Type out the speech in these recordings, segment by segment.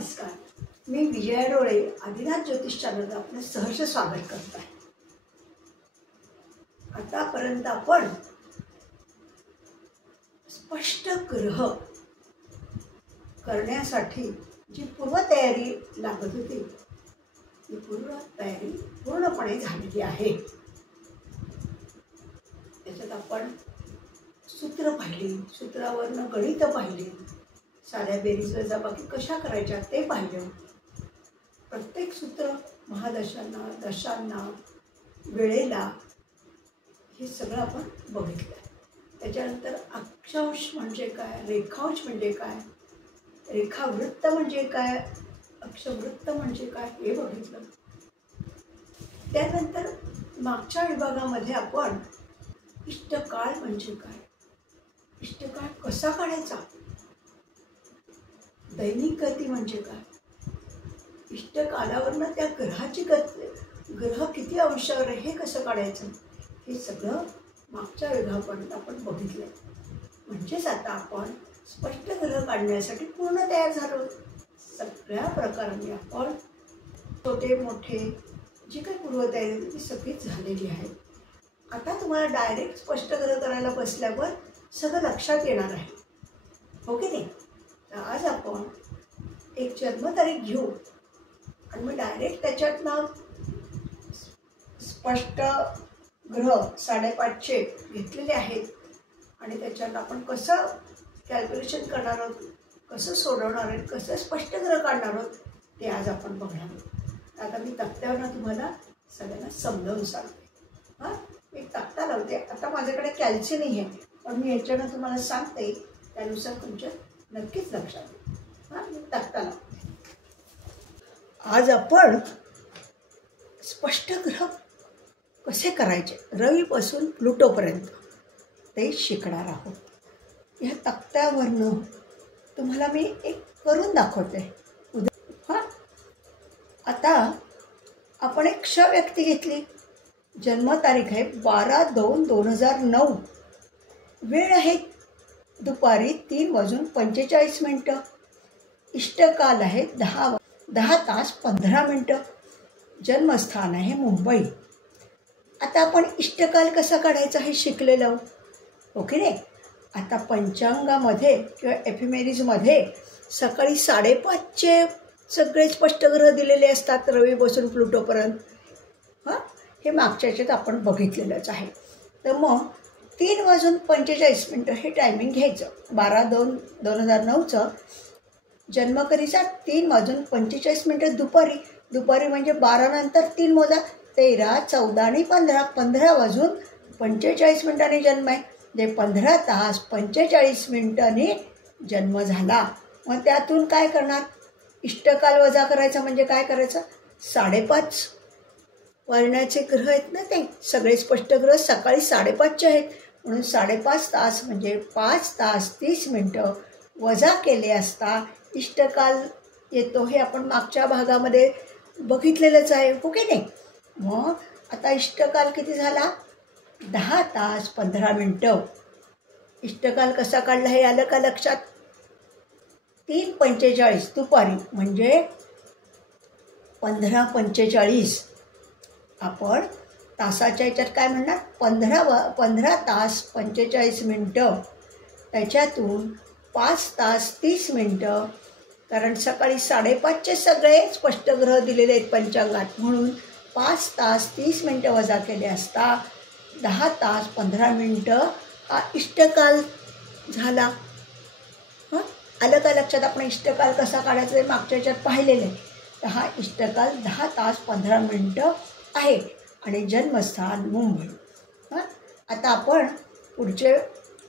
नमस्कार, मी विजया डोळे आदिनाथ ज्योतिष चॅनलला आपलं सहर्ष स्वागत करत आहे। आतापर्यंत आपण स्पष्ट ग्रह करण्यासाठी जी पूर्वतयारी लागत होती ती पूर्वतयारी पूर्णपणे झालेली आहे। त्याच्यात आपण सूत्र पाहिली, सूत्रावरनं गणित पाहिली, साध्या बेरीज वजाबाकी कशा करायच्या ते पाहिलं। प्रत्येक सूत्र महादशांना, दशांना, वेळेला हे सगळं आपण बघितलं। त्याच्यानंतर अक्षांश म्हणजे काय, रेखांश म्हणजे काय, रेखावृत्त म्हणजे काय, अक्षवृत्त म्हणजे काय हे बघितलं। त्यानंतर मागच्या विभागामध्ये आपण इष्टकाळ म्हणजे काय, इष्टकाळ कसा काढायचा, दैनिक गती म्हणजे काय, इष्टकालावरनं त्या ग्रहाची गती, ग्रह किती अंशावर आहे हे कसं काढायचं, हे सगळं मागच्या विभागापर्यंत आपण बघितलं। म्हणजेच आता आपण स्पष्ट ग्रह काढण्यासाठी पूर्ण तयार झालो। सगळ्या प्रकारांनी आपण छोटे मोठे जी काही पूर्वतयारी ती सगळीच झालेली आहे। आता तुम्हाला डायरेक्ट स्पष्ट ग्रह करायला बसल्यावर सगळं लक्षात येणार आहे, हो की नाही। तर आज आपण एक जन्मतारीख घेऊ आणि मग डायरेक्ट त्याच्यातनं स्पष्ट ग्रह 5:30 घेतलेले आहेत आणि त्याच्यात आपण कसं कॅल्क्युलेशन करणार आहोत, कसं सोडवणार आहे, कसं स्पष्ट ग्रह काढणार आहोत ते आज आपण बघणार आहोत। आता मी तक्त्यावरनं तुम्हाला सगळ्यांना समजावून सांगते। हां, मी तक्ता लावते। आता माझ्याकडे कॅल्सी नाही आहे, पण मी याच्यानं तुम्हाला सांगते, त्यानुसार तुमच्या नक्कीच लक्षात येईल। हां, मी तक्ता लावते। आज आपण स्पष्ट ग्रह कसे करायचे रवीपासून प्लुटोपर्यंत ते शिकणार आहोत। या तक्त्यावरनं तुम्हाला मी एक करून दाखवते। हां, आता आपण एक क्ष व्यक्ती घेतली, जन्मतारीख आहे 12/2/2009, वेळ आहे दुपारी 3:45, इष्टकाल आहे 10 तास 15 मिनटं, जन्मस्थान आहे मुंबई। आता आपण इष्टकाल कसा काढायचा हे शिकलेलो आहोत, हो की नाही। आता पंचांगामध्ये किंवा एफिमेरीजमध्ये सकाळी 5:30 सगळे स्पष्ट ग्रह दिलेले असतात रवीपासून प्लुटोपर्यंत। हां, हे मागच्या याच्यात आपण बघितलेलंच आहे। तर मग 3:45 हे टायमिंग घ्यायचं। 12/2/2009 जन्मकरीचा 3:45 दुपारी, दुपारी म्हणजे 12 नंतर 3 मोजा, 13, 14 आणि 15 वाजून 45 जन्म आहे, जे 15 तास 45 जन्म झाला। मग त्यातून काय करणार, इष्टकाल वजा करायचा म्हणजे काय करायचं, 5:30 वाजण्याचे ग्रह आहेत ना, ते सगळे स्पष्ट ग्रह सकाळी 5:30 आहेत, म्हणून 5:30 तास म्हणजे 5 तास 30 मिनटं वजा केले असता इष्टकाल येतो। हे आपण मागच्या भागामध्ये बघितलेलंच आहे, हो की नाही। मग आता इष्टकाल किती झाला, 10 तास 15 मिनटं। इष्टकाल कसा काढला हे आलं का लक्षात। 3:45 दुपारी म्हणजे 15:45 आपण तासाच्या याच्यात काय म्हणणार, 15 तास 45 मिनटं, त्याच्यातून 5 तास 30 मिनटं, कारण सकाळी 5:30 सगळे स्पष्ट ग्रह दिलेले आहेत पंचांगात, म्हणून 5 तास 30 मिनटं वजा केले असता 10 तास 15 मिनटं हा इष्टकाल झाला। हां, आलं का लक्षात। आपण इष्टकाल कसा काढायचा ते मागच्या याच्यात पाहिलेलं आहे। तर हा इष्टकाल 10 तास 15 मिनटं आहे आणि जन्मस्थान मुंबई। हां, आता आपण पुढचे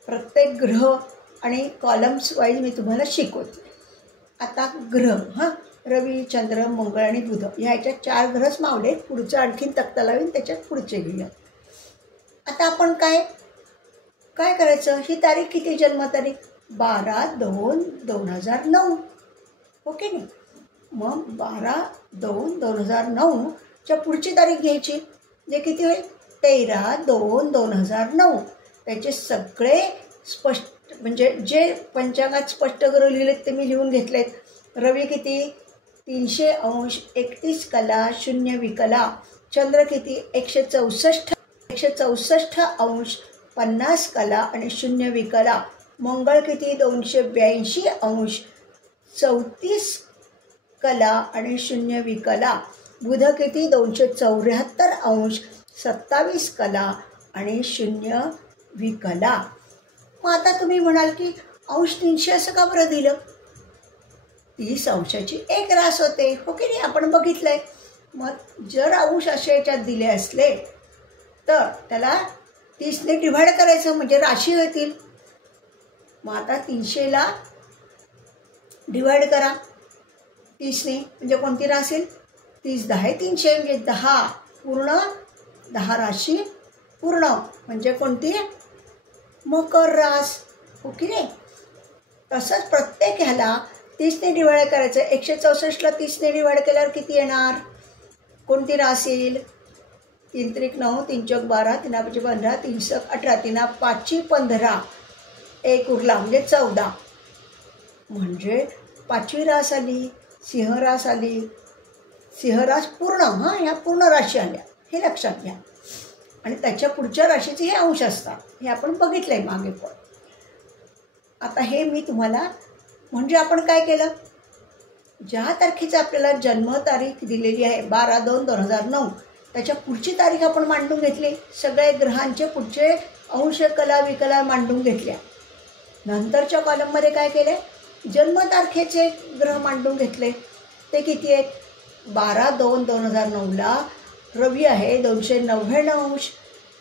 प्रत्येक ग्रह आणि कॉलम्स वाईज मी तुम्हाला शिकवते। आता ग्रह, हां, रवी, चंद्र, मंगळ आणि बुध ह्याच्यात 4 ग्रहच मावले। पुढचं आणखीन तक्ता लावीन, त्याच्यात पुढचे घेऊया। आता आपण काय करायचं, ही तारीख किती, जन्मतारीख 12/2/2009, हो की नाही। मग 12/2/2009 पुढची तारीख घ्यायची, जे किती होईल 13/2/2009। त्याचे सगळे स्पष्ट म्हणजे जे पंचांगात स्पष्ट ग्रह लिहिलेत ते मी लिहून घेतलेत। रवी किती 300 अंश 31 कला 0 विकला. चंद्र किती 164 अंश 50 कला आणि 0 विकला. मंगळ किती 282 अंश 34 कला आणि 0 विकला. बुध किती 274 अंश 27 कला आणि 0 विकला. मग आता तुम्ही म्हणाल की अंश 300 असं का बरं दिलं? 30 अंशाची एक रास होते, हो की नाही, आपण बघितलंय. मग जर अंश असे याच्यात दिले असले तर त्याला 30ने डिव्हाइड करायचं म्हणजे राशी होतील. मग आता 300ला डिव्हाइड करा 30ने म्हणजे कोणती रास येईल? 30 10 300 म्हणजे 10 पूर्ण, 10 राशी पूर्ण म्हणजे कोणती? मकर रास, हो की नाही. तसंच प्रत्येक ह्याला 30ने डिवाइड करायचं. 164ला 30ने डिवाइड केल्यावर किती येणार? कोणती रास येईल? 3 त्रिक 9, 3 चौक 12, 3 5 15, 3 सक 18, 3 5 15, एक उरला म्हणजे 14. म्हणजे 5वी रास आली, सिंह रास आली. सिंह रास पूर्ण, हां, ह्या पूर्ण राशी आल्या, हे लक्षात घ्या. आणि त्याच्या पुढच्या राशीचे हे अंश असतात, हे आपण बघितलंय मागे पण. आता हे मी तुम्हाला म्हणजे आपण काय केलं, ज्या तारखेचं आपल्याला जन्मतारीख दिलेली आहे 12/2/2009 त्याच्या पुढची तारीख आपण मांडून घेतली. सगळे ग्रहांचे पुढचे अंश कला विकला मांडून घेतल्या. नंतरच्या कॉलममध्ये काय केले, जन्मतारखेचे ग्रह मांडून घेतले. ते किती आहेत? 12/2/2009ला रवी आहे 299 अंश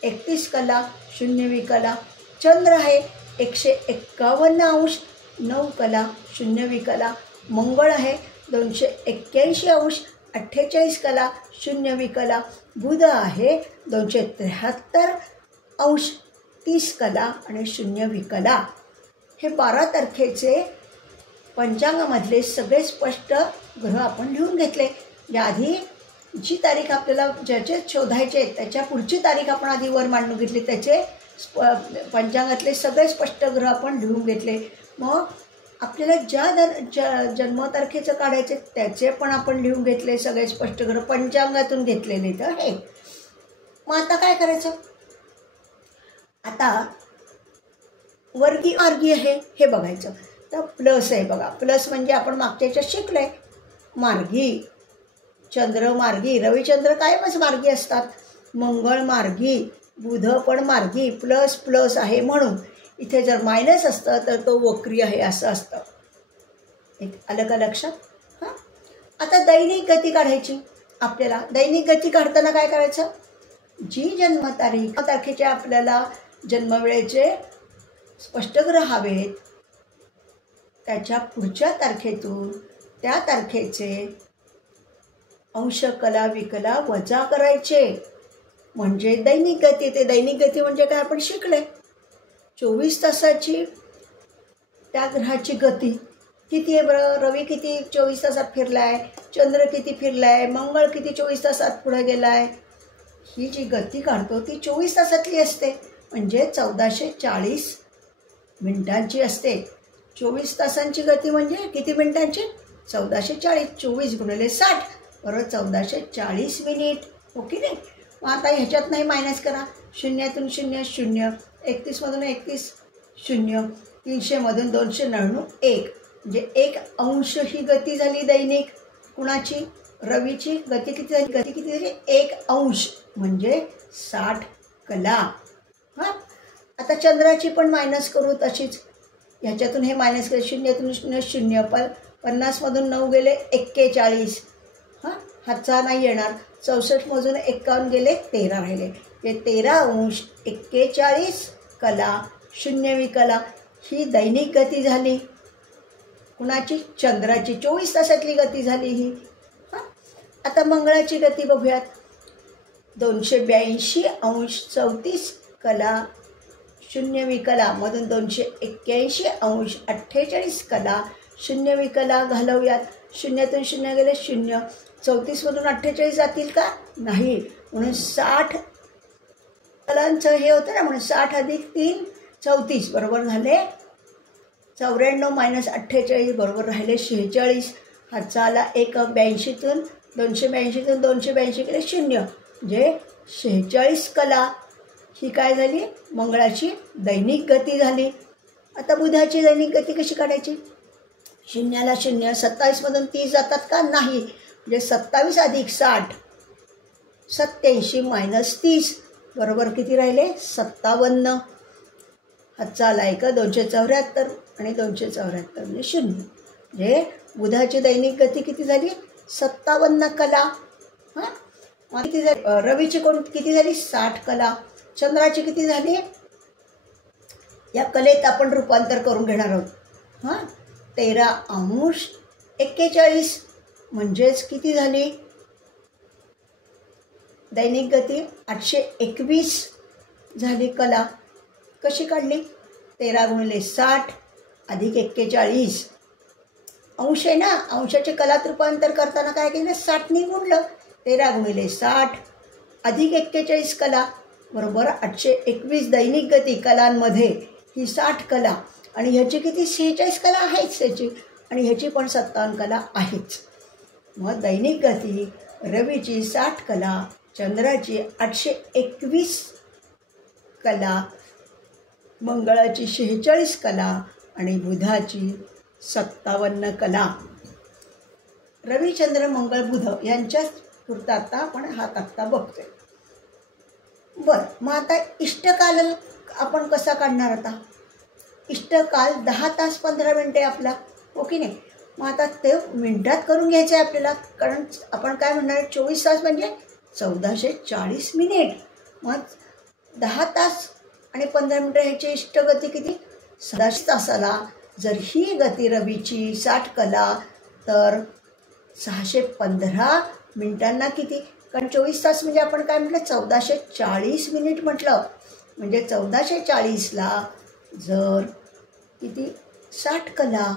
31 कला 0 विकला. चंद्र आहे 151 अंश 9 कला 0 विकला. मंगळ आहे 281 अंश 48 कला 0 विकला. बुध आहे 273 अंश 30 कला आणि 0 विकला. हे 12 तारखेचे पंचांगामधले सगळे स्पष्ट ग्रह आपण लिहून घेतले. याआधी जी तारीख आपल्याला ज्याचे शोधायचे त्याच्या पुढची तारीख आपण आधी वर मांडून घेतली. त्याचे पंचांगातले सगळे स्पष्ट ग्रह आपण लिहून घेतले. मग आपल्याला ज्या जन्मतारखेचं काढायचे त्याचे पण आपण लिहून घेतले सगळे स्पष्ट ग्रह पंचांगातून घेतलेले. तर हे मग आता काय करायचं? आता वर्गी मार्गी आहे हे बघायचं. तर प्लस आहे बघा, प्लस म्हणजे आपण मागच्या याच्यात शिकलोय. मार्गी, चंद्र मार्गी, रविचंद्र कायमच मार्गी असतात. मंगळ मार्गी, बुध पण मार्गी, प्लस प्लस आहे म्हणून. इथे जर मायनस असतं तर तो वक्री आहे असं असतं. एक आलं का लक्षात? हां, आता दैनिक गती काढायची आपल्याला. दैनिक गती काढताना काय करायचं? जी जन्मतारीख तारखेच्या आपल्याला जन्मवेळेचे स्पष्ट ग्रह हवेत त्याच्या पुढच्या तारखेतून त्या तारखेचे अंश कला विकला वजा करायचे म्हणजे दैनिक गती. ते दैनिक गती म्हणजे काय आपण शिकले. 24 तासाची त्या ग्रहाची गती किती आहे बरं? रवी किती 24 तासात फिरलाय, चंद्र किती फिरलाय, मंगळ किती 24 तासात पुढे गेलाय. ही जी गती काढतो ती 24 तासातली असते म्हणजे 1440 मिनिटांची असते. 24 तासांची गती म्हणजे किती मिनिटांची? 1440. 24 गुणिले 60 बरोबर 1440 मिनिट, हो की नाही. मग आता ह्याच्यात नाही मायनस करा. 0तून 0 0, 31मधून 31 0, 300मधून 299 1 म्हणजे 1 अंश ही गती झाली दैनिक. कुणाची? रवीची गती किती झाली? गती किती झाली? 1 अंश म्हणजे 60 कला. हां, आता चंद्राची पण मायनस करू तशीच. ह्याच्यातून हे मायनस केलं. 0तून 0 0, 50मधून 9 गेले 41. हां, हातचा नाही येणार. 64मधून 51 गेले 13 राहिले. ते 13 अंश 41 कला 0 विकला. ही दैनिक गती झाली. कुणाची? चंद्राची. 24 तासातली गती झाली ही. हां, आता मंगळाची गती बघूयात. 282 अंश 34 कला 0 विकला मधून 281 अंश 48 कला 0 विकला घालवूयात. 0तून 0 गेले 0, 34मधून 48 जातील का? नाही. म्हणून 60 कलांचं हे होतं ना, म्हणून 60 अधिक 3 34 बरोबर झाले 94 - 48 बरोबर राहिले 46. हातचा आला 1 अंक, 82तून 282तून 282 केले 0, म्हणजे 46 कला ही काय झाली, मंगळाची दैनिक गती झाली. आता बुधाची दैनिक गती कशी काढायची? 0ला 0, 27मधून 30 जातात का? नाही. म्हणजे 27 अधिक 60, 87 मायनस 30 बरोबर किती राहिले? 57. हातचा आला 1, 274 आणि 274 म्हणजे 0. म्हणजे बुधाची दैनिक गती किती झाली? 57 कला. हां, किती झाली? रवीची किती झाली? 60 कला. चंद्राची किती झाली? या कलेत आपण रूपांतर करून घेणार आहोत. 13°41 म्हणजेच किती झाली दैनिक गती? 821 झाली कला. कशी काढली? 13 × 60 अधिक 41 अंश आहे ना, अंशाचे कलात रूपांतर करताना काय केलं? 60ने गुणलं. 13 × 60 अधिक 41 कला बरोबर 821 दैनिक गती. कलांमध्ये ही 60 कला आणि ह्याची किती? 46 कला आहेच ह्याची, आणि ह्याची पण 57 कला आहेच. मग दैनिक गती रवीची 60 कला, चंद्राची 821 कला, मंगळाची 46 कला आणि बुधाची 57 कला. रवी, चंद्र, मंगळ, बुध यांच्याच पुरता आता आपण हा तक्ता बघतोय. बरं, मग आता इष्टकाल आपण कसा काढणार? आता इष्टकाल 10 तास 15 मिनटे आपला, हो की नाही? मग आता ते मिनटात करून घ्यायचं आहे आपल्याला, कारण आपण काय म्हणणार, 24 तास म्हणजे 1440 मिनिट. मग 10 तास आणि 15 मिनटं ह्याची इष्टगती किती? 1600 तासाला. जर ही गती रवीची 60 कला तर 615 मिनिटांना किती? कारण 24 तास म्हणजे आपण काय म्हटलं? 1440 मिनिट म्हटलं. म्हणजे 1440ला जर किती 60 कला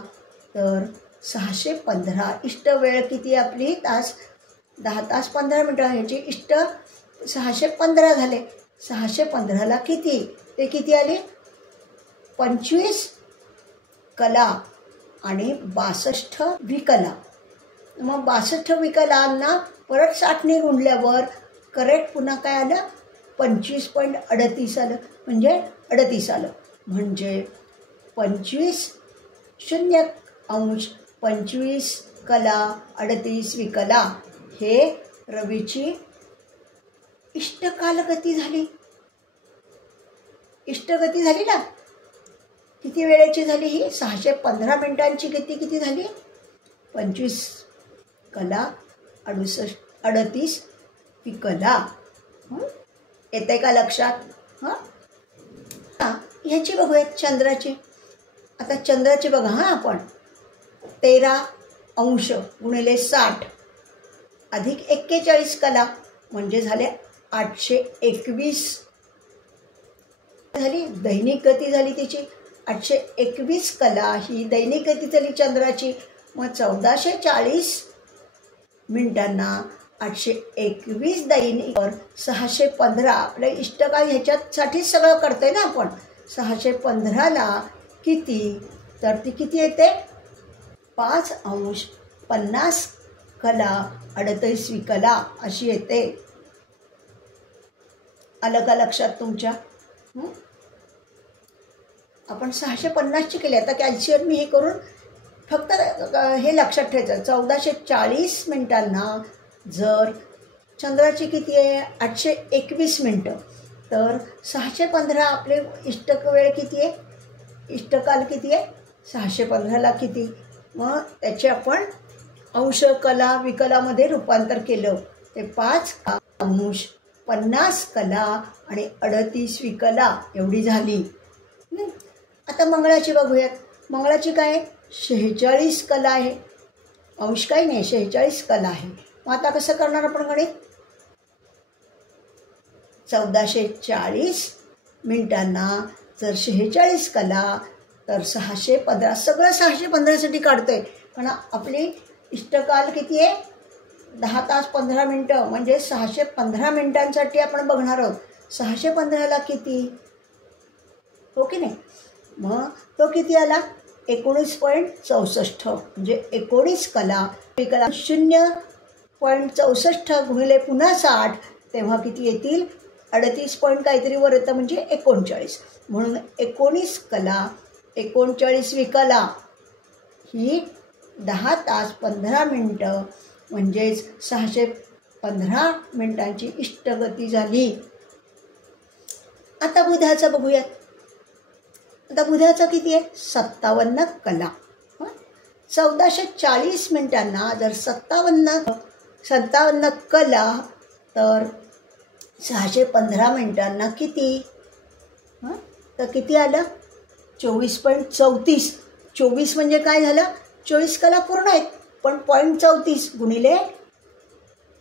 तर 615 इष्ट वेळ किती आपली? तास. 10 तास 15 मिनटं ह्याची इष्ट 615 झाले. 615ला किती? ते किती आले? 25 कला आणि 62 विकला. मग 62 विकलांना परत 60ने गुणल्यावर करेक्ट पुन्हा काय आलं? 25.38 आलं. म्हणजे 38 आलं. म्हणजे 25 0 अंश 25 कला 38 विकला हे रवीची इष्टकालगती झाली. इष्टगती झाली ना. किती वेळेची झाली ही? 615 मिनिटांची गती किती झाली? 25 कला 38 विकला. येते का लक्षात? ह्याची बघूयात चंद्राची. आता चंद्राची बघा आपण 13 अंश गुणिले 60 अधिक 41 कला म्हणजे झाले 821 झाली. दैनिक गती झाली तिची 821 कला ही दैनिक गती झाली चंद्राची. मग 1440 मिनिटांना 821 दैनिकवर 615 आपल्या इष्टकाल ह्याच्यासाठीच सगळं करतोय ना आपण. 615ला किती? तर ती किती येते? 5 अंश 50 कला 38 विकला अशी येते. आलं का लक्षात तुमच्या? आपण 650ची केली. आता कॅल्शियम मी हे करून फक्त हे लक्षात ठेवायचं. 1440 मिनिटांना जर चंद्राची किती आहे? 821 मिनटं. तर 615 आपले इष्टक वेळ किती आहे? इष्टकाल किती आहे? 615ला किती? मग त्याचे आपण अंश कला विकलामध्ये रूपांतर केलं. ते 5 अंश 50 कला आणि 38 विकला एवढी झाली. आता मंगळाची बघूयात. मंगळाची काय? 46 कला आहे. अंश काही नाही, 46 कला आहे. मग आता कसं करणार आपण गणित? 1440 मिनिटांना जर 46 कला तर 615. सगळं 615साठी काढतोय. पण आपली इष्टकाल किती आहे? 10 तास 15 मिनटं म्हणजे 615 मिनिटांसाठी आपण बघणार आहोत. 615ला किती? हो की नाही? मग तो किती आला? 19.64 म्हणजे 19 कला विकला 0.64 गुणिले पुन्हा 60 तेव्हा किती येतील 38 पॉईंट काहीतरी वर येतं म्हणजे 39. म्हणून 19 कला 39 विकला ही 10 तास 15 मिनटं म्हणजेच 615 मिनिटांची इष्टगती झाली. आता बुधाचं बघूयात. आता बुधाचं किती आहे 57 कला. 1440 मिनिटांना जर 57 कला तर 615 मिनिटांना किती तर किती आलं 24.34. 24 म्हणजे काय झालं 24 कला पूर्ण आहेत पण 0.34 गुणिले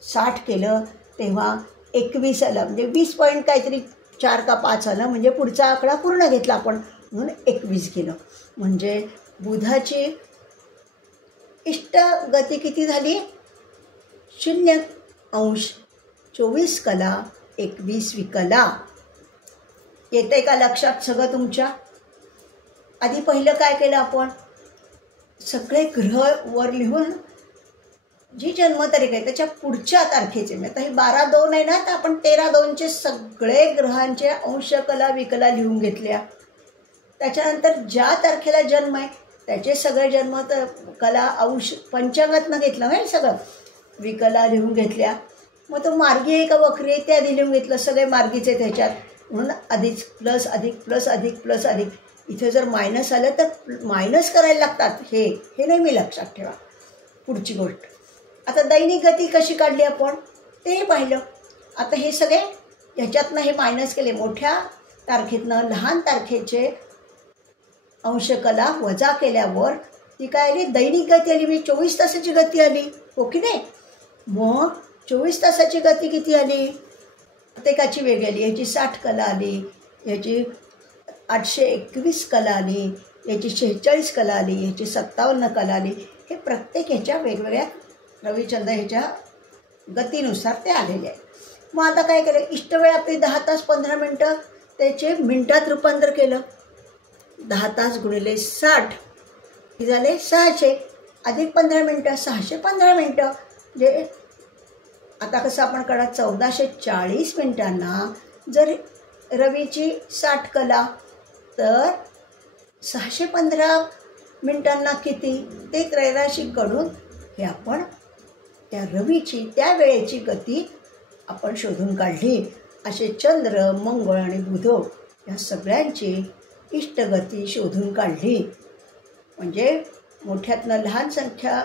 60 केलं तेव्हा 21 आलं म्हणजे 20 पॉईंट काहीतरी 4 का 5 आलं म्हणजे पुढचा आकडा पूर्ण घेतला आपण म्हणून 21 केलं. म्हणजे बुधाची इष्ट गती किती झाली 0.24 कला 21 विकला. येते का लक्षात सगळं तुमच्या. आधी पहिलं काय केलं आपण सगळे ग्रह वर लिहून जी जन्मतारीख आहे त्याच्या पुढच्या तारखेचे आता ही 12/2 आहे ना तर आपण 13/2चे सगळे ग्रहांचे अंश कला विकला लिहून घेतल्या. त्याच्यानंतर ज्या तारखेला जन्म आहे त्याचे सगळे जन्म कला अंश पंचांगातनं घेतलं आहे सगळं विकला लिहून घेतल्या. मग तो मार्गी आहे का वक्री आहे ते आधी लिहून घेतलं सगळे मार्गीचे त्याच्यात म्हणून अधिक प्लस अधिक प्लस अधिक प्लस अधिक. इथे जर मायनस आलं तर मायनस करायला लागतात हे नेहमी लक्षात ठेवा. पुढची गोष्ट आता दैनिक गती कशी काढली आपण ते पाहिलं. आता हे सगळे ह्याच्यातनं हे मायनस केले मोठ्या तारखेतनं लहान तारखेचे अंशकला वजा केल्यावर ती काय आली दैनिक गती आली म्हणजे 24 तासाची गती आली हो की नाही. मग 24 तासाची गती किती आली प्रत्येकाची वेगळी आली. याची 60 कला आली याची 821 कला आली याची 46 कला आली याची 57 कला आली. हे प्रत्येक ह्याच्या वेगवेगळ्या रविचंद्र ह्याच्या गतीनुसार ते आलेले आहे. मग आता काय केलं इष्ट वेळ आपली 10 तास 15 मिनटं त्याचे मिनटात रूपांतर केलं. 10 तास गुणिले 60 हे झाले 600 अधिक 15 मिनटं 615 मिनटं. म्हणजे आता कसं आपण करणार 1440 मिनिटांना जर रवीची 60 कला तर 615 मिनिटांना किती ते त्रैराशिककडून हे आपण त्या रवीची त्या वेळेची गती आपण शोधून काढली. असे चंद्र मंगळ आणि बुध या सगळ्यांची इष्टगती शोधून काढली. म्हणजे मोठ्यातनं लहान संख्या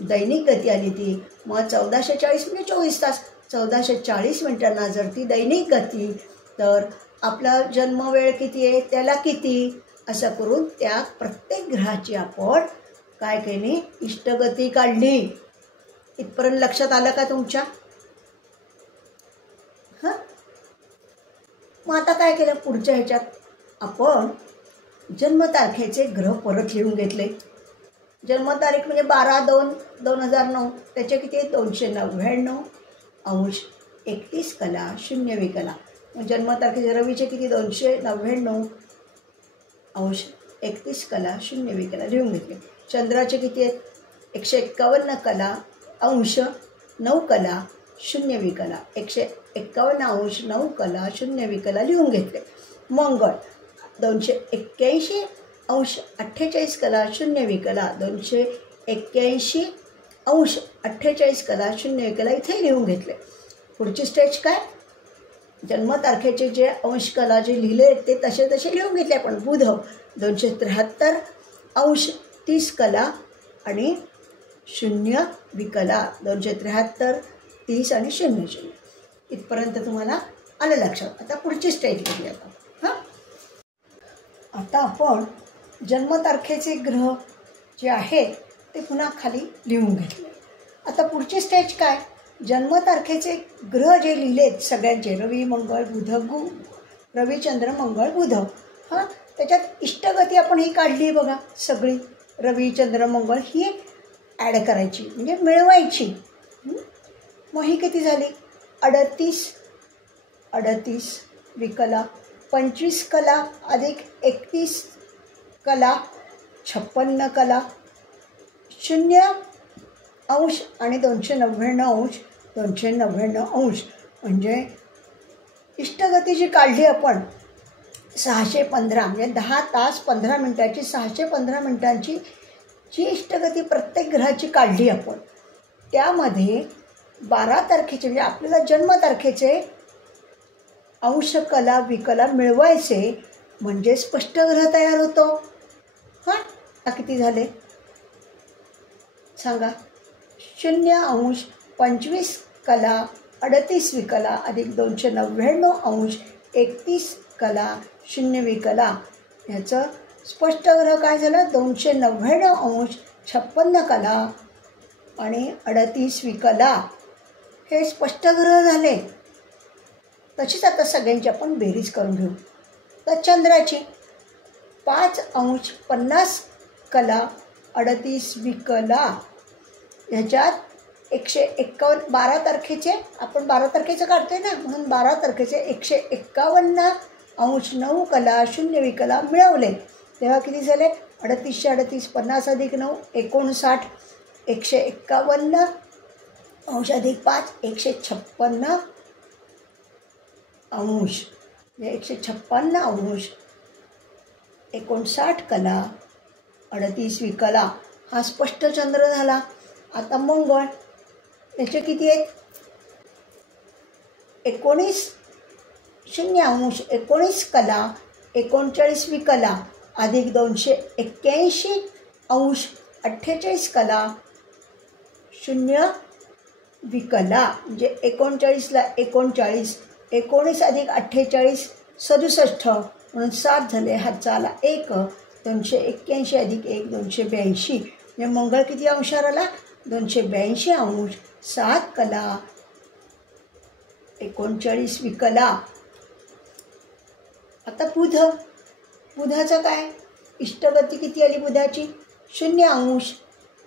दैनिक गती आली ती. मग 1440 म्हणजे 24 तास 1440 मिनिटांना जर ती दैनिक गती तर आपला जन्मवेळ किती आहे त्याला किती असं करून त्या प्रत्येक ग्रहाची आपण काय केली इष्टगती काढली. इथपर्यंत लक्षात आलं का तुमच्या. मग आता काय केलं पुढच्या ह्याच्यात आपण जन्मतारखेचे ग्रह परत लिहून घेतले. जन्मतारीख म्हणजे 12/2/2009 त्याचे किती 299 अंश 31 कला 0 विकला. मग जन्मतारखेचे रवीचे किती 299 अंश 31 कला 0 विकला लिहून घेतले. चंद्राचे किती आहेत 151 कला अंश 9 कला 0 विकला 151 अंश 9 कला 0 विकला लिहून घेतले. मंगळ 281 अंश 48 कला 0 विकला 281 अंश 48 कला 0 विकला इथे लिहून घेतले. पुढची स्टेज काय जन्मतारखेचे जे अंश कला जे लिहिले ते तसे लिहून घेतले आपण. बुध 273 अंश 30 कला आणि 0 विकला 273 30 आणि 0 इथपर्यंत तुम्हाला आलं लक्षात. आता पुढची स्टेज घेतली आपण. आता आपण जन्मतारखेचे ग्रह जे आहेत ते पुन्हा खाली लिहून घेतले. आता पुढची स्टेज काय जन्मतारखेचे ग्रह जे लिहिलेत सगळ्यांचे रवी मंगळ बुध रवी चंद्र मंगळ बुध त्याच्यात इष्टगती आपण ही काढली बघा सगळी रवी चंद्र मंगळ ही ॲड करायची म्हणजे मिळवायची. मग ही किती झाली 38 विकला 25 कला अधिक 31 कला 56 कला, 0 अंश आणि 299 अंश, 299 अंश. म्हणजे इष्टगती जी काढली आपण 615, म्हणजे 10 तास 15 मिनिटाची, 615 मिनिटांची जी इष्टगती प्रत्येक ग्रहाची काढली आपण, त्यामध्ये 12 तारखेचे म्हणजे आपल्याला जन्मतारखेचे अंश कला विकला मिळवायचे, म्हणजे स्पष्ट ग्रह तयार होतो. हां, किती झाले सांगा? 0 अंश 25 कला 38 विकला अधिक 299 अंश 31 कला 0 विकला. ह्याचं स्पष्ट ग्रह काय झालं? 299 अंश 56 कला आणि 38 विकला. हे स्पष्ट ग्रह झाले. तशीच आता सगळ्यांची आपण बेरीज करून घेऊ. तर चंद्राची 5 अंश 50 कला 38 विकला. ह्याच्यात 151 12 तारखेचे आपण 12 तारखेचं काढतोय ना, म्हणून 12 तारखेचे 151 अंश 9 कला 0 विकला मिळवले. तेव्हा किती झाले? 38 38 50 अधिक 9 59. 151 अंश अधिक 5 156 अंश, 156 अंश 59 कला 38 विकला. हा स्पष्ट चंद्र झाला. आता मंगळ, त्याचे किती आहेत? 19 0 अंश 19 कला 39 विकला अधिक 281 अंश 48 कला 0 विकला. म्हणजे 39ला 39, 19 अधिक 48 67, म्हणून 7 झाले. हातचा आला 1, 281 अधिक 1 282. म्हणजे मंगळ किती अंशावर आला? 282 अंश 7 कला 39 विकला. आता बुधाचं काय? इष्टगती किती आली बुधाची? 0 अंश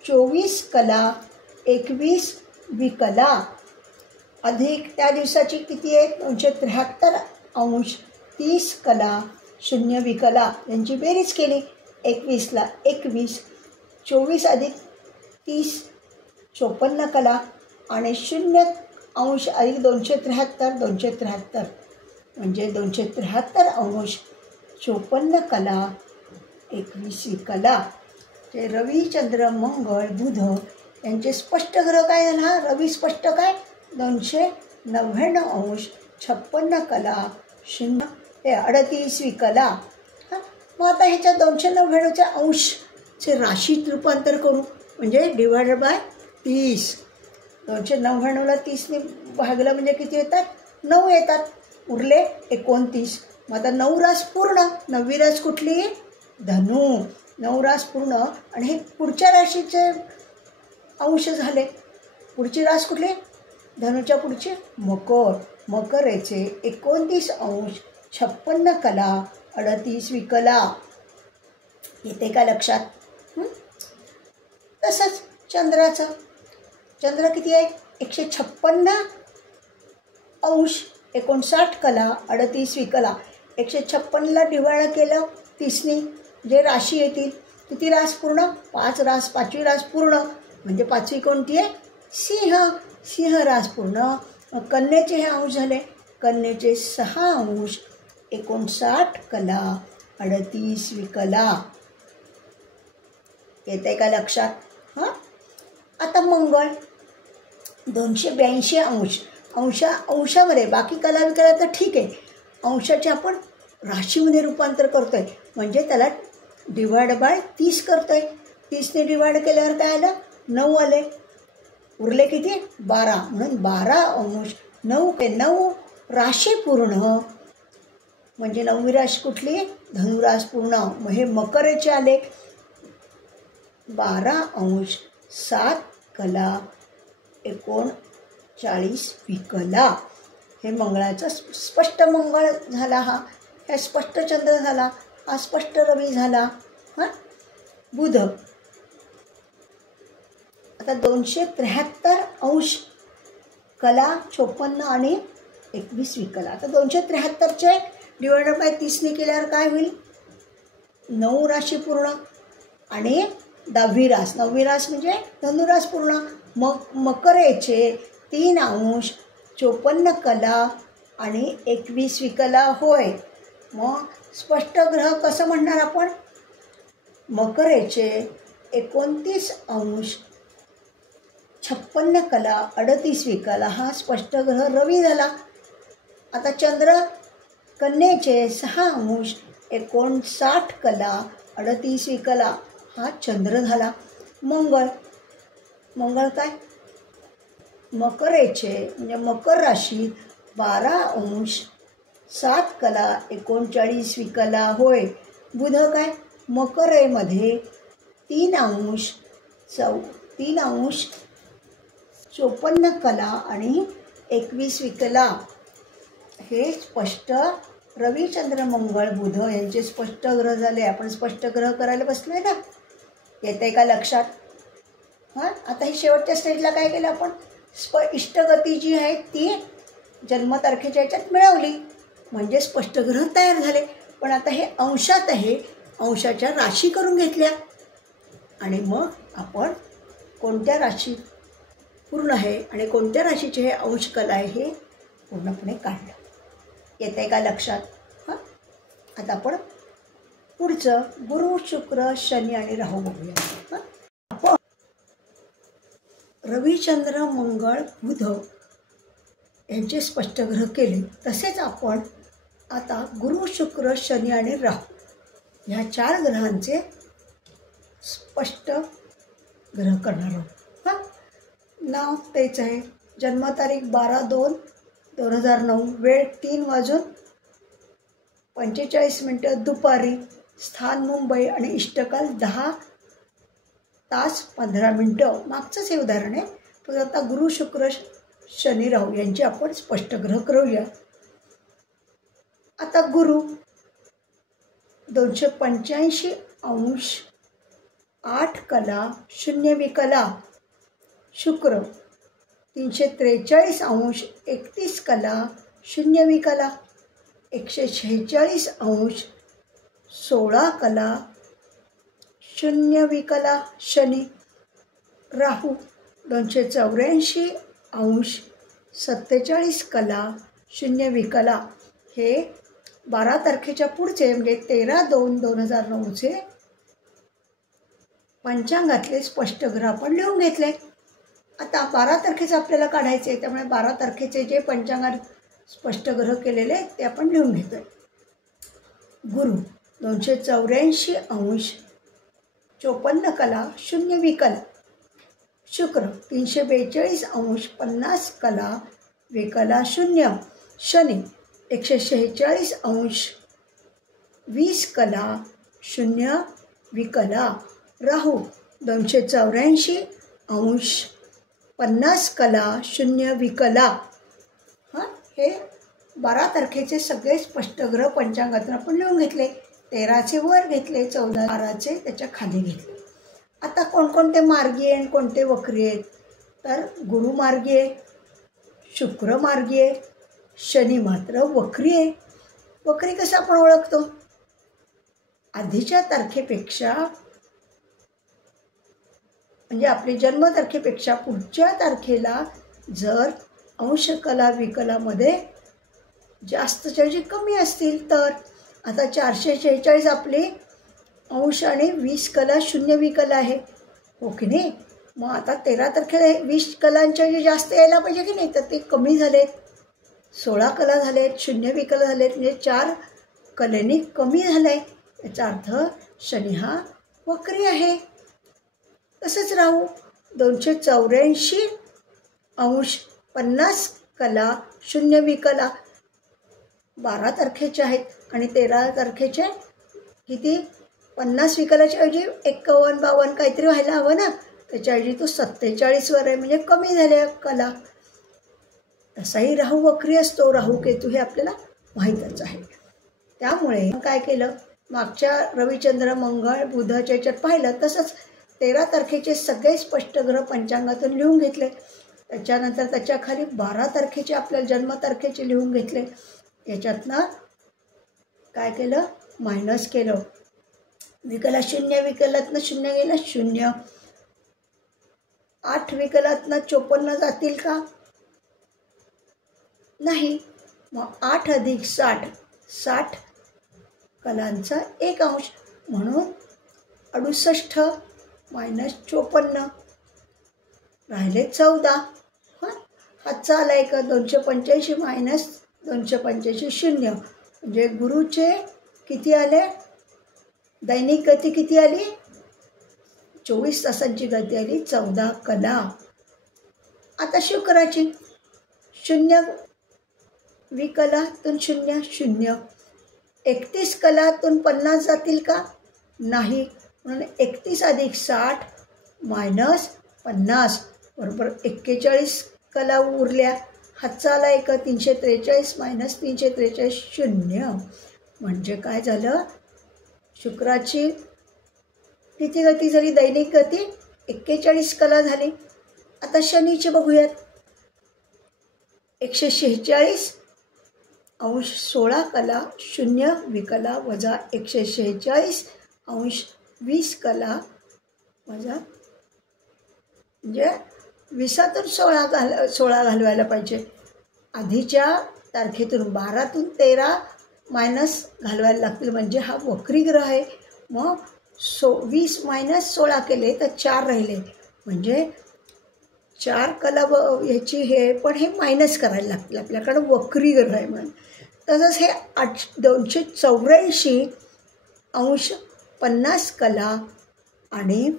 24 कला 21 विकला अधिक त्या दिवसाची किती आहे? 273 अंश 30 कला 0 विकला. यांची बेरीज केली. 21ला 21, 24 अधिक 30 54 कला आणि 0 अंश अधिक 273 273, म्हणजे 273 अंश 54 कला 21 विकला. ते रवी चंद्र मंगळ बुध यांचे स्पष्ट ग्रह काय झाला? रवी स्पष्ट काय? 299 अंश 56 कला 0 38 विकला. हां, मग आता ह्याच्या 299च्या अंशचे राशीत रूपांतर करू, म्हणजे डिवायडेड बाय 30. 299ला 30ने भागलं म्हणजे किती येतात? 9 येतात. उरले 29. मग आता 9 रास पूर्ण. 9वी रास कुठली? धनु. 9 रास पूर्ण. आणि हे पुढच्या राशीचे अंश झाले. पुढची रास कुठली? धनुच्या पुढचे मकर. मकर याचे 29 अंश 56 कला 38 विकला. येते का लक्षात? तसंच चंद्राचं. चंद्र किती आहे? 156 अंश 59 कला 38 विकला. 156ला डिवाइड केलं 30ने, जे राशी येतील. किती रास पूर्ण? 5 रास. 5वी रास पूर्ण. म्हणजे 5वी कोणती आहे? सिंह. सिंह रास पूर्ण. मग कन्येचे हे अंश झाले. कन्येचे 6 अंश 59 कला 38 विकला. येते का लक्षात? हां, आता मंगळ 282 अंश. अंशामध्ये बाकी कला विकला तर ठीक आहे. अंशाचे आपण राशीमध्ये रूपांतर करतोय, म्हणजे त्याला डिवाइड बाय 30 करतोय. 30ने डिवाइड केल्यावर काय आलं? 9 आले. उरले किती? 12. म्हणून 12 अंश 9 राशी पूर्ण. म्हणजे 9वी राशी कुठली? धनुरास पूर्ण. मग हे मकरेचे आले 12 अंश 7 कला 39 विकला. हे मंगळाचं स्पष्ट मंगळ झाला. हा स्पष्ट चंद्र झाला. हा स्पष्ट रवी झाला. हां, बुध आता 273 अंश कला 54 आणि 21 विकला. आता 273चे डिवायडेड बाय 30ने केल्यावर काय होईल? 9 राशी पूर्ण. आणि 10वी रास, 9वी रास म्हणजे धनुरास पूर्ण. मकरेचे 3 अंश 54 कला आणि 21 विकला होय. मग स्पष्ट ग्रह कसं म्हणणार आपण? मकरेचे 29 अंश 56 कला 38 विकला हा स्पष्ट ग्रह रवी झाला. आता चंद्र कन्येचे 6 अंश 59 कला 38 विकला हा चंद्र झाला. मंगळ काय? मकरेचे म्हणजे मकर राशीत 12 अंश 7 कला 39 विकला होय. बुध काय? मकरेमध्ये 3 अंश 54 कला आणि 21 विकला. हे स्पष्ट रवी चंद्र मंगळ बुध यांचे स्पष्ट ग्रह झाले. आपण स्पष्ट ग्रह करायला बसलोय ना, येते का लक्षात? हां, आता ही शेवटच्या स्टेजला काय केलं आपण? इष्टगती जी आहे ती जन्मतारखेच्या याच्यात मिळवली, म्हणजे स्पष्ट ग्रह तयार झाले. पण आता हे अंशात आहे, अंशाच्या राशी करून घेतल्या आणि मग आपण कोणत्या राशी पूर्ण आहे आणि कोणत्या राशीचे हे अंश कला आहे हे पूर्णपणे काढलं. येते का लक्षात? हां, आता आपण पुढचं गुरु शुक्र शनी आणि राहू बघूया. हां, आपण रविचंद्र मंगळ बुध यांचे स्पष्ट ग्रह केले, तसेच आपण आता गुरु शुक्र शनी आणि राहू ह्या 4 ग्रहांचे स्पष्ट ग्रह करणार आहोत. हां, नाव तेच आहे. जन्मतारीख 12/2/2009, वेळ 3:45 दुपारी, स्थान मुंबई आणि इष्टकाल 10:15. मागचंच हे उदाहरण आहे. पण आता गुरु शुक्र शनी राहू यांचे आपण स्पष्ट ग्रह करूया. आता गुरु 285 अंश 8 कला 0 विकला. शुक्र 343 अंश 31 कला 0 विकला. 146 अंश 16 कला 0 विकला. शनी राहू 284 अंश 47 कला 0 विकला. हे 12 तारखेच्या पुढचे म्हणजे 13/2/2009चे पंचांगातले स्पष्ट ग्रह आपण लिहून घेतले. आता 12 तारखेचं आपल्याला काढायचे आहे, त्यामुळे 12 तारखेचे जे पंचांगात स्पष्ट ग्रह केलेले ते आपण लिहून घेतोय. गुरु 284 अंश 54 कला 0 विकला. शुक्र 342 अंश 50 कला विकला 0. शनी 146 अंश 20 कला 0 विकला. राहू 284 अंश 50 कला 0 विकला. हां, हे 12 तारखेचे सगळे स्पष्ट ग्रह पंचांगातून आपण लिहून घेतले. 13चे वर घेतले, 14 12चे त्याच्या खाली घेतले. आता कोणकोणते मार्गी आहे आणि कोणते वक्री आहेत? तर गुरु मार्गी आहे, शुक्र मार्गी आहे, शनी मात्र वक्री आहे. वक्री कसं आपण ओळखतो? आधीच्या तारखेपेक्षा म्हणजे आपली जन्मतारखेपेक्षा पुढच्या तारखेला जर अंश कला विकलामध्ये जास्तच्या जी कमी असतील तर आता 446 आपले अंश आणि 20 कला 0 विकला आहे, हो की नाही? मग आता 13 तारखेला 20 कलांच्या जे जास्त यायला पाहिजे की नाही, तर ते कमी झालेत. 16 कला झालेत, 0 विकला झालेत, म्हणजे 4 कलेनी कमी झालं आहे. याचा अर्थ शनी हा वक्री आहे. तसंच राहू 284 अंश 50 कला 0 विकला 12 तारखेचे आहेत आणि 13 तारखेचे किती 50 विकलाच्या ऐवजी 51 52 काहीतरी व्हायला हवं ना, त्याच्याऐवजी तो 47 वर आहे, म्हणजे कमी झाल्या कला. तसाही राहू वक्री असतो. राहू केतू हे आपल्याला माहीतच आहे. त्यामुळे काय केलं, मागच्या रविचंद्र मंगळ बुधाच्या याच्यात पाहिलं तसंच 13 तारखेचे सगळे स्पष्ट ग्रह पंचांगातून लिहून घेतले. त्याच्यानंतर त्याच्या खाली 12 तारखेचे आपल्या जन्मतारखेचे लिहून घेतले. याच्यातनं काय केलं, मायनस केलं. विकला शून्य, विकलातनं शून्य गेलं शून्य. 8 विकलातनं 54 जातील का? नाही. मग 8 अधिक 60, 60 कलांचा 1 अंश म्हणून 68 मायनस 54 राहिले 14. हातचा आलाय का? 285 मायनस 285 शून्य. म्हणजे गुरुचे किती आले? दैनिक गती किती आली? 24 तासांची गती आली 14 कला. आता शुक्राची शून्य विकलातून शून्य शून्य. 31 कलातून 50 जातील का? नाही. म्हणून 31 अधिक 60 मायनस 50 बरोबर 41 कला उरल्या. हातचा आला एक 343 मायनस 343 शून्य. म्हणजे काय झालं? शुक्राची किती गती झाली? दैनिक गती 41 कला झाली. आता शनीचे बघूयात. 146 अंश 16 कला शून्य विकला वजा 146 अंश 20 कला वजा, म्हणजे 20तून 16 घालवायला पाहिजे. आधीच्या तारखेतून 12तून 13 मायनस घालवायला लागतील. म्हणजे हा वक्री ग्रह आहे. मग 20 मायनस 16 केले तर 4 राहिले. म्हणजे 4 कला ह्याची हे पण हे मायनस करायला लागतील आपल्याकडं वक्री ग्रह आहे म्हणून. तसंच हे 284 अंश 50 कला आणि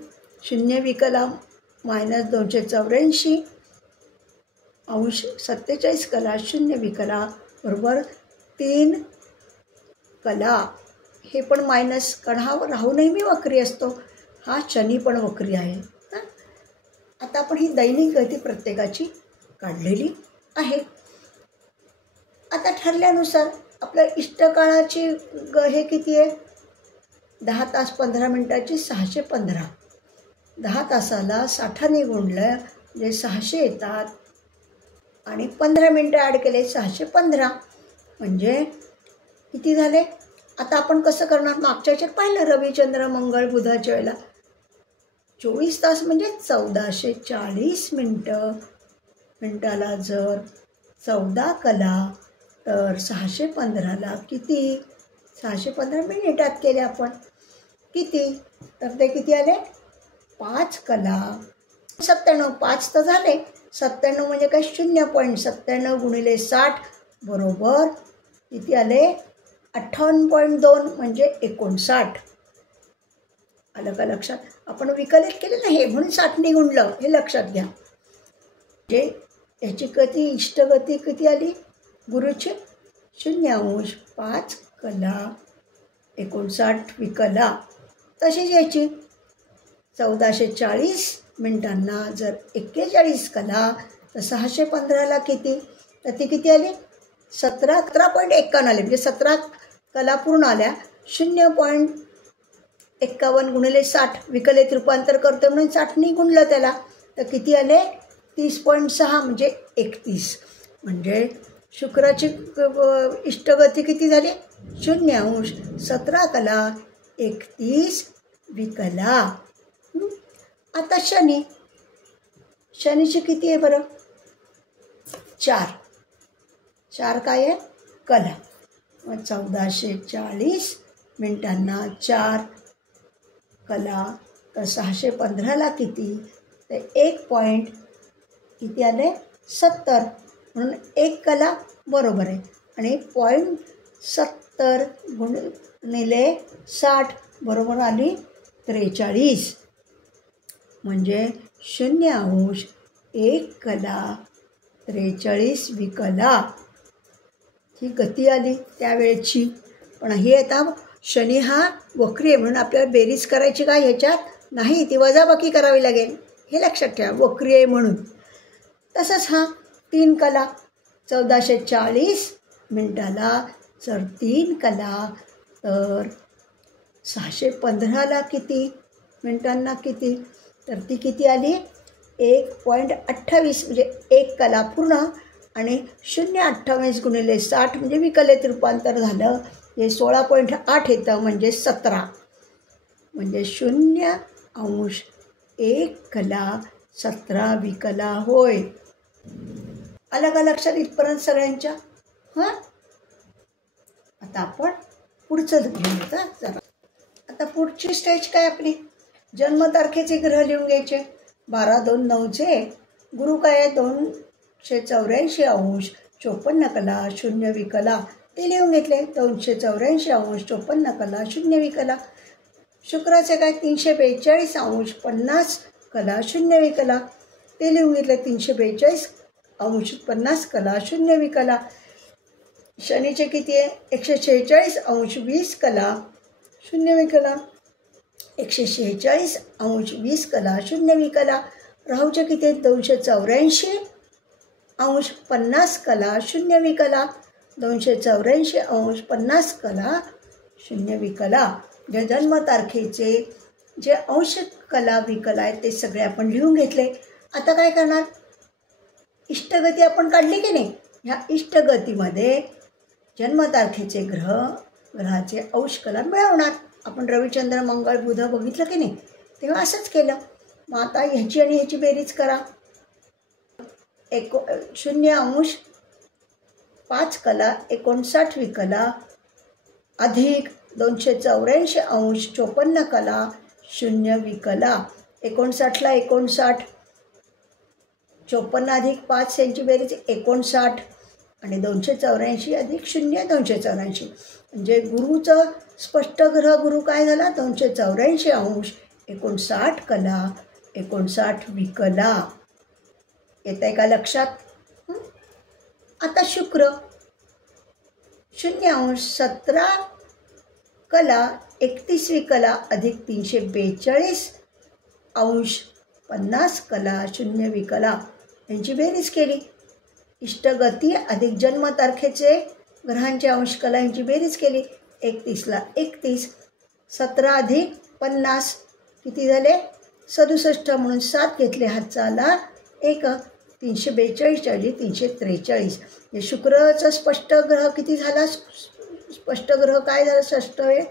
शून्य विकला मायनस 284 अंश 47 कला शून्य विकला बरोबर 3 कला. हे पण मायनस, कारण हा राहू नेहमी वक्री असतो. हा शनी पण वक्री आहे. आता आपण ही दैनिक गती प्रत्येकाची काढलेली आहे. आता ठरल्यानुसार आपल्या इष्टकाळाची हे किती आहे? 10 तास 15 मिनटाची 615. 10 तासाला 60ने गुणलं म्हणजे 600 येतात आणि 15 मिनटं ॲड केले 615. म्हणजे किती झाले? आता आपण कसं करणार? मागच्या याच्यात पाहिलं रविचंद्र मंगळ बुधाच्या वेळेला 24 तास म्हणजे 1440 मिनटं. मिनटाला जर 14 कला तर 615ला किती? 615 मिनिटात केले आपण. किती? तर ते किती आले? 5 कला 97. 5 तर झाले. 97 म्हणजे काय? 0.97 गुणिले 60 बरोबर किती आले? 58.2 म्हणजे 59. आलं का लक्षात? आपण विकलित केले ना हे, म्हणून 60ने गुणलं, हे लक्षात घ्या. म्हणजे याची गती इष्टगती किती आली? गुरुची 0 अंश 5 कला 59 विकला. तशीच याची 1440 मिनिटांना जर 41 कला तर 615ला किती? तर ती किती आली? 17.51 आली. म्हणजे 17 कला पूर्ण आल्या. 0.51 गुणिले 60 विकलित रूपांतर करतो म्हणून 60ने गुणलं त्याला तर किती आले? 30.6 म्हणजे 31. म्हणजे शुक्राची इष्टगती किती झाली? 0 अंश 17 कला 31 विकला. आता शनी, शनीची किती आहे बरं? 4 काय आहे? कला. मग 1440 मिनिटांना 4 कला तर 615ला किती? तर 1 पॉईंट किती आले? 70. म्हणून 1 कला बरोबर आहे. आणि 0.70 गुणिले 60 बरोबर आली 43. म्हणजे 0 अंश 1 कला 43 विकला. ही गती आली त्यावेळेची. पण हे आता शनी हा वक्री आहे म्हणून आपल्याला बेरीज करायची काय ह्याच्यात? नाही, ती वजाबाकी करावी लागेल. हे लक्षात ठेवा, वक्री आहे म्हणून. तसंच हा 3 कला 1440 मिनिटाला जर 3 कला तर 615ला किती? मिनिटांना किती? तर ती किती आली? 1.28 म्हणजे 1 कला पूर्ण आणि 0.28 गुणिले 60 म्हणजे विकलित रूपांतर झालं. हे 16.8 येतं म्हणजे 17. म्हणजे 0°1कला 17 विकला होय. आलं का लक्षात इथपर्यंत सगळ्यांच्या? हां, आता आपण पुढचं घेऊयात जरा. आता पुढची स्टेज काय आपली? जन्मतारखेचे ग्रह लिहून घ्यायचे. 12-2-9चे गुरु काय आहे? 284° 54 0 विकला ते लिहून घेतले. 284° 54 0 विकला. शुक्राचे काय? 342° 50 0 विकला ते लिहून घेतले. 342° 50 0 विकला. शनीचे किती आहे? 146° 20 0 विकला. 146° 20 0 विकला. राहूचे किती आहेत? 284° 50 0 विकला. 284° 50 0 विकला. जे जन्मतारखेचे जे अंश कला विकला आहेत ते सगळे आपण लिहून घेतले. आता काय करणार? इष्टगती आपण काढली की नाही? ह्या इष्टगतीमध्ये जन्मतारखेचे ग्रहाचे अंश कला मिळवणार. आपण रविचंद्र मंगळ बुध बघितलं की नाही? तेव्हा असंच केलं. मग आता ह्याची आणि ह्याची बेरीज करा. 0° 5 59 विकला अधिक 284° 54 0 विकला. 59ला 59, 54 अधिक 5 यांची बेरीज 59 आणि 284 अधिक 0 284. म्हणजे गुरुचं स्पष्ट ग्रह गुरु काय झाला? 284° 59 59 विकला. येत आहे का लक्षात? आता शुक्र 0° 17 31 विकला अधिक 342° 50 0 विकला यांची बेरीज केली. इष्टगती अधिक जन्मतारखेचे ग्रहांचे अंश कला यांची बेरीज केली. 31ला 31, 17 अधिक 50 किती झाले? 67 म्हणून 7 घेतले. हातचा आला 1. 342 आली 343. हे शुक्रचा स्पष्ट ग्रह किती झाला? स्पष्ट ग्रह काय झाला? षष्ठ आहे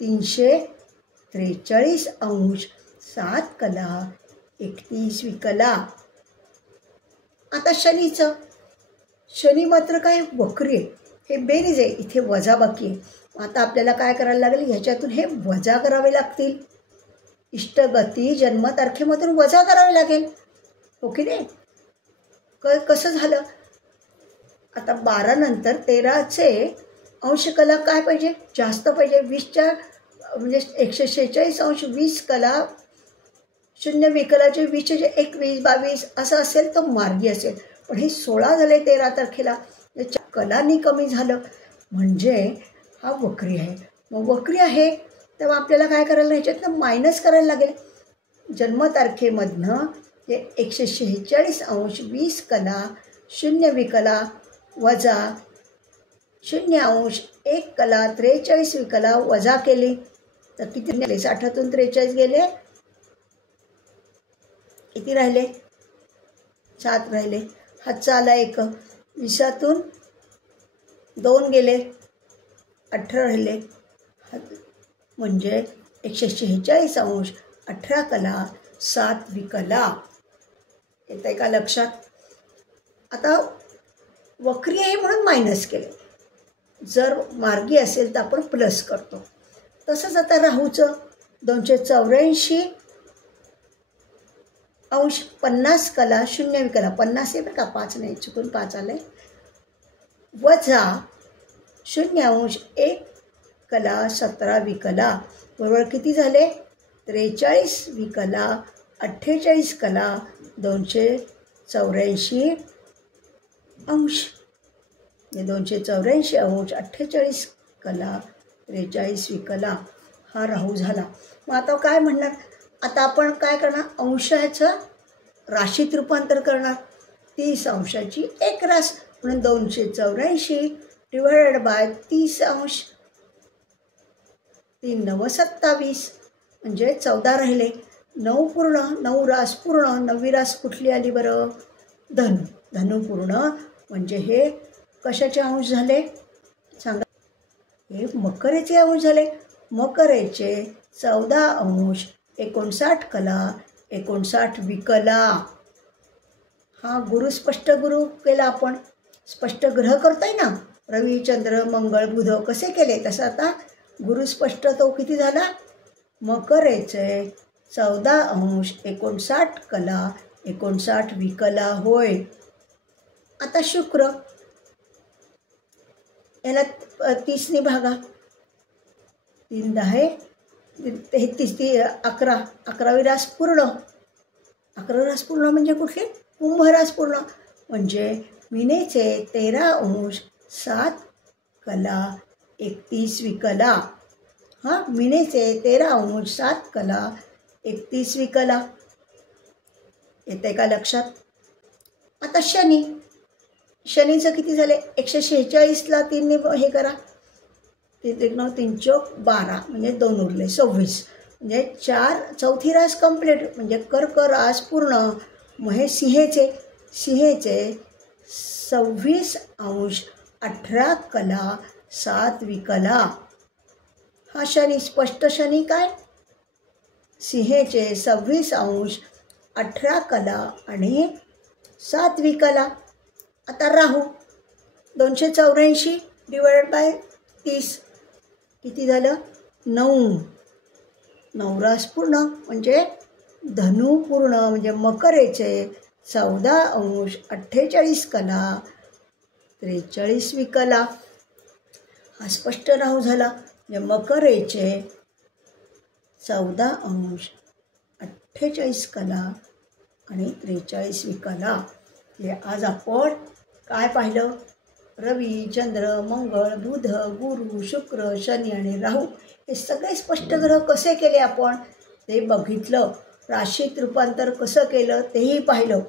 343° 7 31 विकला. आता शनीचं. शनी मात्र काय? वक्री आहे. हे बेरीज आहे, इथे वजाबाकी आहे. आता आपल्याला काय करायला लागेल? ह्याच्यातून हे वजा करावे लागतील. इष्टगती जन्मतारखेमधून वजा करावे लागेल, हो की नाही? कसं झालं? आता 12 नंतर 13चे अंशकला काय पाहिजे? जास्त पाहिजे. 20च्या म्हणजे 146° 20 0 विकलाचे 20चे 21 22 असं असेल तर मार्गी असेल. पण हे 16 झाले 13 तारखेला. त्याच्या कलानी कमी झालं म्हणजे हा वक्री आहे. मग वक्री आहे तेव्हा आपल्याला काय करायला? ह्याच्यातनं मायनस करायला लागेल. जन्मतारखेमधनं हे 146° 20 0 विकला वजा 0° 1 43 विकला वजा केली तर किती गेले? 60तून 43 गेले. किती राहिले? 7 राहिले. हातचा आला 1. 20तून 2 गेले, 18 राहिले. म्हणजे 146° 18 7 विकला. येत आहे का लक्षात? आता वक्री आहे म्हणून मायनस केले. जर मार्गी असेल तर आपण प्लस करतो. तसंच आता राहूचं 284° 50 0 विकला. 50 आहे बरं का, 5 नाही, चुकून 5 आलं आहे. वजा 0° 1 17 विकला बरोबर किती झाले? 43 विकला 48 284°. 284° 48 43 विकला. हा राहू झाला. मग आता काय म्हणणार? आता आपण काय करणार? अंशाचं राशीत रूपांतर करणार. 30 अंशाची 1 रास म्हणून 284 डिवायडेड बाय 30 अंश. 3 9 27 म्हणजे 14 राहिले. 9 पूर्ण, 9 रास पूर्ण. 9वी रास कुठली आली बरं? धनु. धनु पूर्ण म्हणजे हे कशाचे अंश झाले सांगा? हे मकरेचे अंश झाले. मकरेचे 14°59 कला 59 विकला. हा गुरु स्पष्ट गुरु केला आपण. स्पष्ट ग्रह करतोय ना, रवी चंद्र मंगळ बुध कसे केले तसं आता गुरु स्पष्ट तो किती झाला, मकरेचे 14°59 कला 59 विकला होय. आता शुक्र, याला 30 भागा, 3 10 33 11, 11वी रास पूर्ण. 11वी रास पूर्ण म्हणजे कुठले, कुंभ रास पूर्ण म्हणजे मीनेचे 13°7 कला 31 विकला. हां, मीनेचे 13°7 कला 31 विकला. येते का लक्षात. आता शनीचं किती झाले, 146ला 3ने हे करा, 3 9 3 चौक 12 म्हणजे 2 उरले 26 म्हणजे 4 चौथी रास कंप्लीट म्हणजे कर्क रास पूर्ण. मग हे सिंहेचे 26°18 कला 7 विकला. हा शनी, स्पष्ट शनी काय, सिंहेचे 26°18 कला आणि 7 विकला. आता राहू 284 डिवायडेड बाय 30 किती झालं, 9 रास पूर्ण म्हणजे धनु पूर्ण म्हणजे मकरेचे 14°48 कला 43 विकला. हा स्पष्ट राहू झाला म्हणजे मकरेचे 14°48 कला आणि 43 विकला. हे आज आपण काय पाहिलं, रवी चंद्र मंगळ बुध गुरु शुक्र शनी आणि राहू हे सगळे स्पष्ट ग्रह कसे केले आपण ते बघितलं. राशीत रूपांतर कसं केलं तेही पाहिलं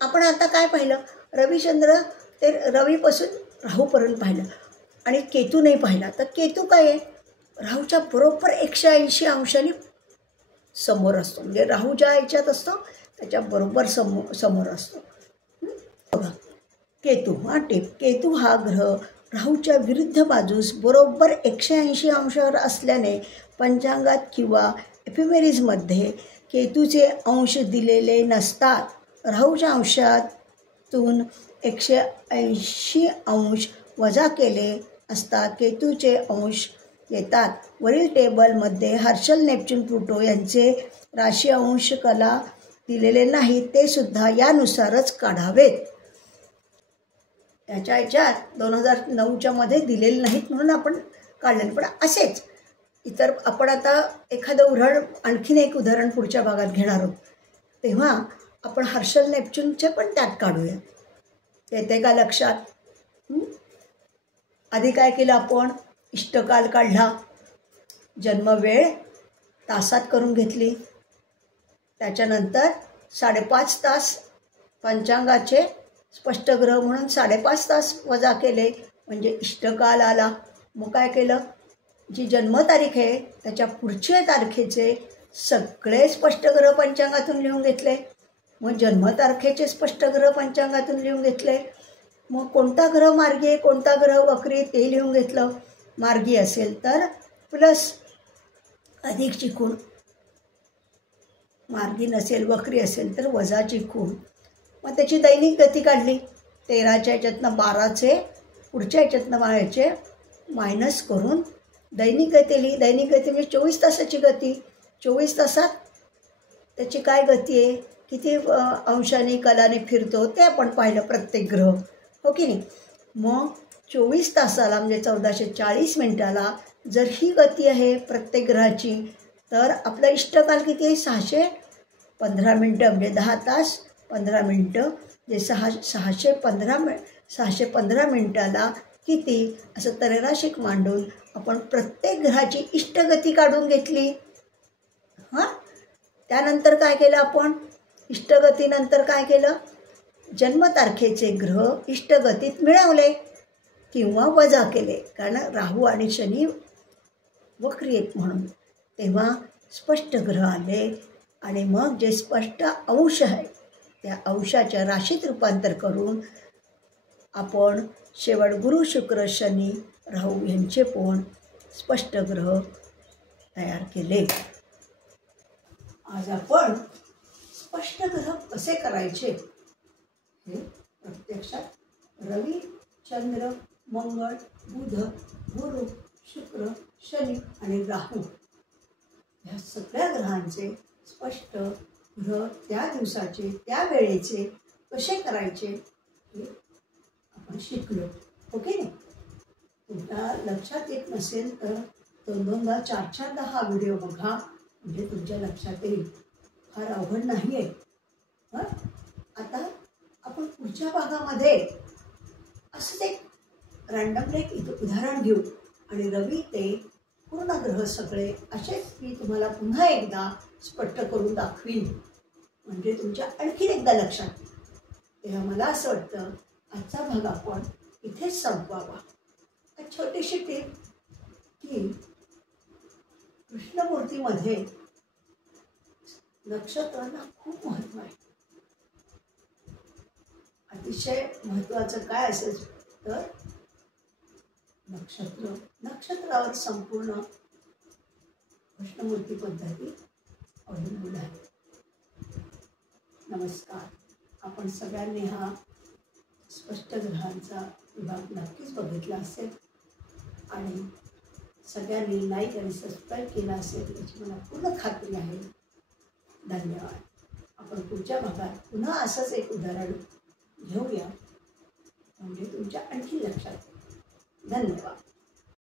आपण. आता काय पाहिलं, रविचंद्र ते रवीपासून राहूपर्यंत पाहिलं आणि केतू नाही पाहिला. तर केतू काय आहे, राहूच्या बरोबर 180 अंशांनी समोर असतो, म्हणजे राहू ज्या ह्याच्यात असतो त्याच्या बरोबर समोर असतो. बघा केतू, हा टिप, केतू हा ग्रह राहूच्या विरुद्ध बाजूस बरोबर 180 अंशावर असल्याने पंचांगात किंवा एफिमेरीजमध्ये केतूचे अंश दिलेले नसतात. राहूच्या अंशातून 180 अंश वजा केले असता केतूचे अंश येतात. वरील टेबलमध्ये हर्षल नेपच्यून प्लुटो यांचे राशी अंश कला दिलेले नाहीत, ते सुद्धा यानुसारच काढावेत. याच्यात 2009च्या मध्ये दिलेले नाहीत म्हणून आपण काढलेले, पण असेच इतर आपण आता एखादं उदाहरण, आणखीन एक उदाहरण पुढच्या भागात घेणार आहोत, तेव्हा आपण हर्षल नेपच्यूनचे पण त्यात काढूया. येते का लक्षात. आधी काय केलं आपण, इष्टकाल काढला, जन्मवेळ तासात करून घेतली, त्याच्यानंतर 5.5 तास पंचांगाचे स्पष्ट ग्रह म्हणून 5.5 तास वजा केले म्हणजे इष्टकाल आला. मग काय केलं, जी जन्मतारीख आहे त्याच्या पुढच्या तारखेचे सगळे स्पष्ट ग्रह पंचांगातून लिहून घेतले. मग जन्मतारखेचे स्पष्ट ग्रह पंचांगातून लिहून घेतले. मग कोणता ग्रह मार्गी आहे कोणता ग्रह वक्री ते लिहून घेतलं. मार्गी असेल तर प्लस अधिकची खूण, मार्गी नसेल वक्री असेल तर वजाची खूण. मग त्याची दैनिक गती काढली. 13च्या ह्याच्यातनं 12चे पुढच्या ह्याच्यातनं 12चे मायनस करून दैनिक गती लिही. दैनिक गती म्हणजे 24 तासाची गती. 24 तासात त्याची काय गती आहे, किती अंशाने कलाने फिरतो ते आपण पाहिलं प्रत्येक ग्रह, हो की नाही. मग 24 तासाला म्हणजे 1440 मिनिटाला जर ही गती आहे प्रत्येक ग्रहाची, तर आपला इष्टकाल किती आहे 615 मिनटं म्हणजे 10 तास 15 मिनटं जे 615 मिनिटाला किती असं त्रैराशिक मांडून आपण प्रत्येक ग्रहाची इष्टगती काढून घेतली. हां, त्यानंतर काय केलं आपण, इष्टगतीनंतर काय केलं, जन्मतारखेचे ग्रह इष्टगतीत मिळवले किंवा वजा केले, कारण राहू आणि शनी वक्री आहेत म्हणून. तेव्हा स्पष्ट ग्रह आले आणि मग जे स्पष्ट अंश आहे त्या अंशाच्या राशीत रूपांतर करून आपण शेवट गुरु शुक्र शनी राहू यांचे पण स्पष्ट ग्रह तयार केले. आज आपण स्पष्ट ग्रह कसे करायचे हे प्रत्यक्षात रवी, चंद्र, मंगळ, बुध, गुरु, शुक्र, शनी आणि राहू ह्या सगळ्या ग्रहांचे स्पष्ट ग्रह त्या दिवसाचे त्या वेळेचे कसे करायचे हे आपण शिकलो. ओके नाही? तुमच्या लक्षात येत नसेल तर दोनदा चारदा हा व्हिडिओ बघा, म्हणजे तुमच्या लक्षात येईल. फार अवघड नाही आहे. आता आपण पुढच्या भागामध्ये असंच एक रँडमली एक उदाहरण घेऊ आणि रवी ते पूर्ण ग्रह सगळे असेच मी तुम्हाला पुन्हा एकदा स्पष्ट करून दाखवीन, म्हणजे तुमच्या आणखीन एकदा लक्षात येईल. तेव्हा मला असं वाटतं आजचा भाग आपण इथेच संपवावा. एक छोटीशी टीप की कृष्णमूर्तीमध्ये नक्षत्रांना खूप महत्त्व आहे. अतिशय महत्त्वाचं काय असेल तर नक्षत्रावर संपूर्ण कृष्णमूर्ती पद्धती अवलंबून आहे. नमस्कार. आपण सगळ्यांनी हा स्पष्ट ग्रहांचा विभाग नक्कीच बघितला असेल आणि सगळ्यांनी लाईक आणि सबस्क्राईब केला असेल याची मला पूर्ण खात्री आहे. धन्यवाद. आपण पुढच्या भागात पुन्हा असंच एक उदाहरण घेऊया, म्हणजे तुमच्या आणखी लक्षात येईल. धन्यवाद.